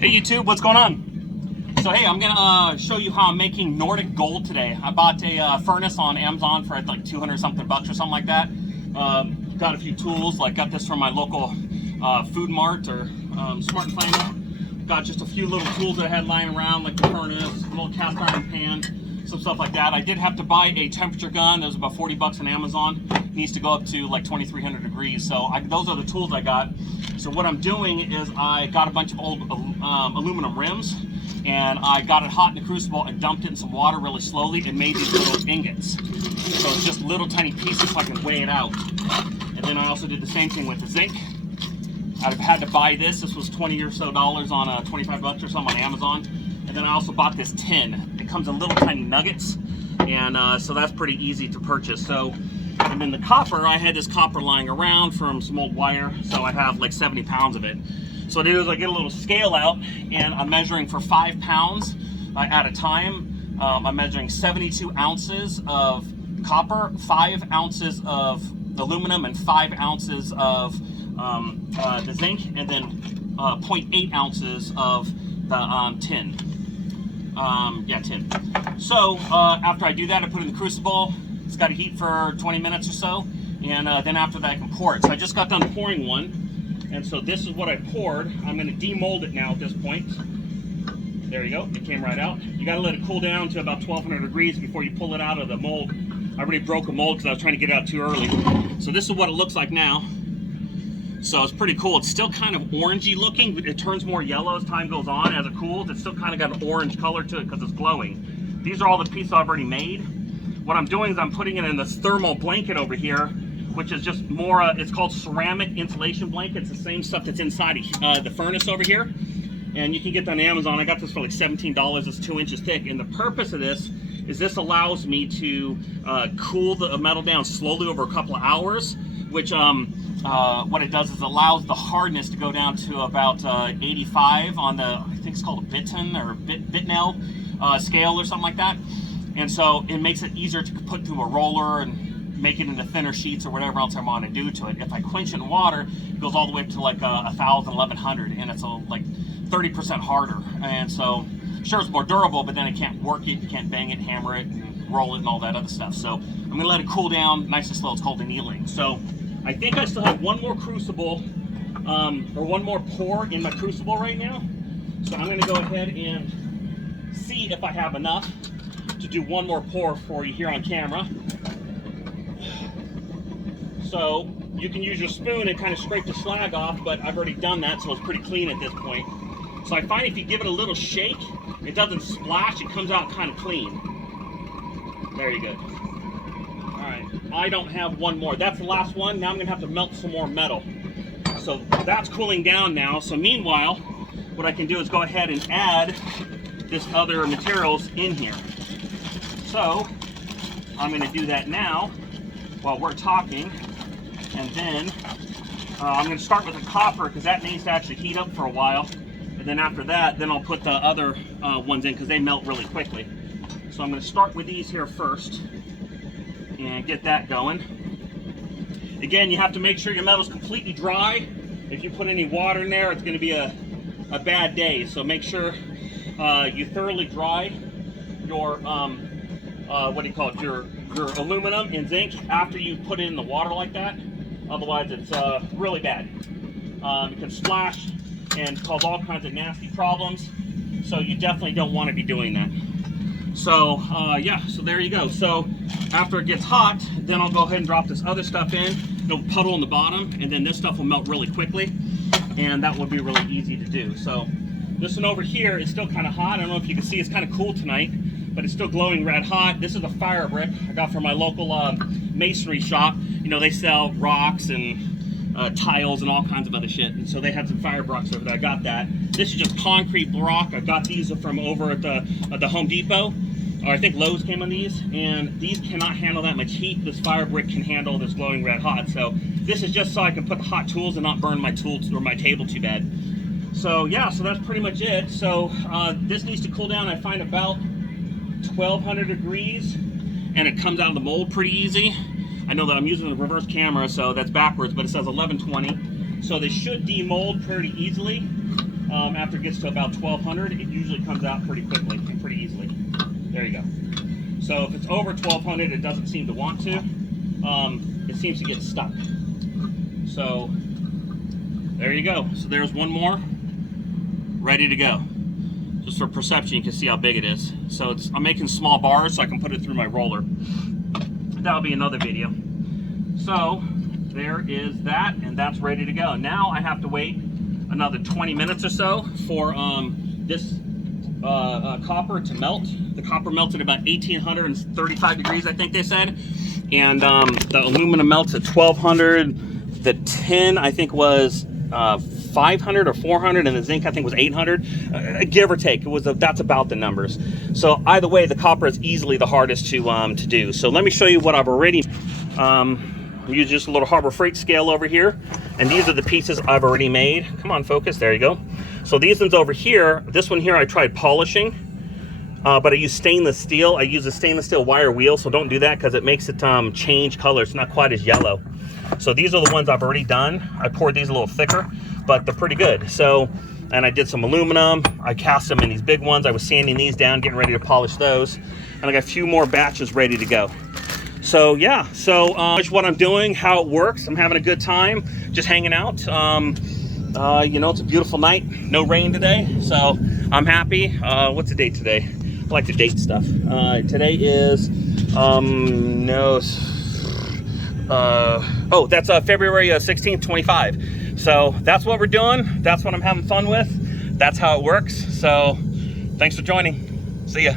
Hey YouTube, what's going on? So hey, I'm gonna show you how I'm making Nordic gold today. I bought a furnace on Amazon for like 200 something bucks or something like that. Got a few tools, like got this from my local food mart or Smart and Final. Got just a few little tools that I had lying around, like the furnace, a little cast iron pan, some stuff like that. I did have to buy a temperature gun. That was about 40 bucks on Amazon. It needs to go up to like 2,300 degrees. So those are the tools I got. So what I'm doing is I got a bunch of old aluminum rims, and I got it hot in the crucible and dumped it in some water really slowly and made these little ingots. So it's just little tiny pieces so I can weigh it out. And then I also did the same thing with the zinc. I've had to buy this. This was 20 or so dollars on 25 bucks or something on Amazon. And then I also bought this tin. It comes in little tiny nuggets, and so that's pretty easy to purchase. So, and then the copper, I had this copper lying around from some old wire, so I have like 70 pounds of it. So what I do is I get a little scale out, and I'm measuring for 5 pounds at a time. I'm measuring 72 ounces of copper, 5 ounces of aluminum, and 5 ounces of the zinc, and then 0.8 ounces of the tin. Tin. So after I do that, I put it in the crucible. It's got to heat for 20 minutes or so, and then after that I can pour it. So I just got done pouring one, and so this is what I poured. I'm going to demold it now at this point. There you go, it came right out. You got to let it cool down to about 1,200 degrees before you pull it out of the mold. I already broke a mold because I was trying to get it out too early. So this is what it looks like now. So it's pretty cool. It's still kind of orangey looking, but it turns more yellow as time goes on. As it cools, it's still kind of got an orange color to it because it's glowing. These are all the pieces I've already made. What I'm doing is I'm putting it in this thermal blanket over here, which is just more, it's called ceramic insulation blanket. It's the same stuff that's inside the furnace over here. And you can get that on Amazon. I got this for like $17. It's 2 inches thick. And the purpose of this is this allows me to cool the metal down slowly over a couple of hours, which what it does is allows the hardness to go down to about 85 on the, I think it's called a Bitten or Bitnell scale or something like that. And so it makes it easier to put through a roller and make it into thinner sheets or whatever else I want to do to it. If I quench it in water, it goes all the way up to like 1,000, 1,100, and it's like 30% harder. And so sure, it's more durable, but then it can't work it, you can't bang it, hammer it, and roll it, and all that other stuff. So I'm gonna let it cool down nice and slow. It's called annealing. So I think I still have one more crucible, or one more pour in my crucible right now. So I'm gonna go ahead and see if I have enough to do one more pour for you here on camera. So you can use your spoon and kind of scrape the slag off, but I've already done that, so it's pretty clean at this point. So I find if you give it a little shake, it doesn't splash, it comes out kind of clean. Very good. All right, I don't have one more. That's the last one. Now I'm gonna have to melt some more metal. So that's cooling down now. So meanwhile, what I can do is go ahead and add this other materials in here. So I'm gonna do that now while we're talking. And then I'm gonna start with the copper because that needs to actually heat up for a while. And then after that, then I'll put the other ones in because they melt really quickly. So I'm gonna start with these here first and get that going. Again, you have to make sure your metal's completely dry. If you put any water in there, it's gonna be a bad day. So make sure you thoroughly dry your, what do you call it, your aluminum and zinc after you put it in the water like that. Otherwise, it's really bad. It can splash and cause all kinds of nasty problems. So you definitely don't want to be doing that. So yeah, so there you go. So after it gets hot, then I'll go ahead and drop this other stuff in. It'll puddle in the bottom, and then this stuff will melt really quickly, and that will be really easy to do. So this one over here is still kind of hot. I don't know if you can see, it's kind of cool tonight, but it's still glowing red hot. This is a fire brick I got from my local masonry shop. You know, they sell rocks and tiles and all kinds of other shit, and so they had some fire bricks over there. I got that. This is just concrete block. I got these from over at the Home Depot, or I think Lowe's came on these, and these cannot handle that much heat. This fire brick can handle this glowing red hot. So this is just so I can put the hot tools and not burn my tools or my table too bad. So yeah, so that's pretty much it. So this needs to cool down, I find, about 1,200 degrees, and it comes out of the mold pretty easy. I know that I'm using the reverse camera, so that's backwards, but it says 1120. So they should demold pretty easily. after it gets to about 1200, it usually comes out pretty quickly and pretty easily. There you go. So if it's over 1200, it doesn't seem to want to. It seems to get stuck. So there you go. So there's one more ready to go. Just for perception, you can see how big it is. So I'm making small bars so I can put it through my roller. That'll be another video. So there is that, and that's ready to go. Now I have to wait another 20 minutes or so for this copper to melt. The copper melts at about 1835 degrees, I think they said. And the aluminum melts at 1200. The tin, I think, was 500 or 400, and the zinc, I think, was 800, give or take. That's about the numbers. So either way, the copper is easily the hardest to do. So let me show you what I've already. Use just a little Harbor Freight scale over here, and these are the pieces I've already made. Come on, focus. There you go. So these ones over here. This one here, I tried polishing, but I use stainless steel. I use a stainless steel wire wheel, so don't do that because it makes it change color. It's not quite as yellow. So these are the ones I've already done. I poured these a little thicker, but they're pretty good. So, and I did some aluminum. I cast them in these big ones. I was sanding these down, getting ready to polish those. And I got a few more batches ready to go. So yeah, so what I'm doing, how it works. I'm having a good time, just hanging out. You know, it's a beautiful night, no rain today, so I'm happy. What's the date today? I like to date stuff. Today is, oh, that's February 16th, 25. So that's what we're doing. That's what I'm having fun with. That's how it works. So thanks for joining. See ya.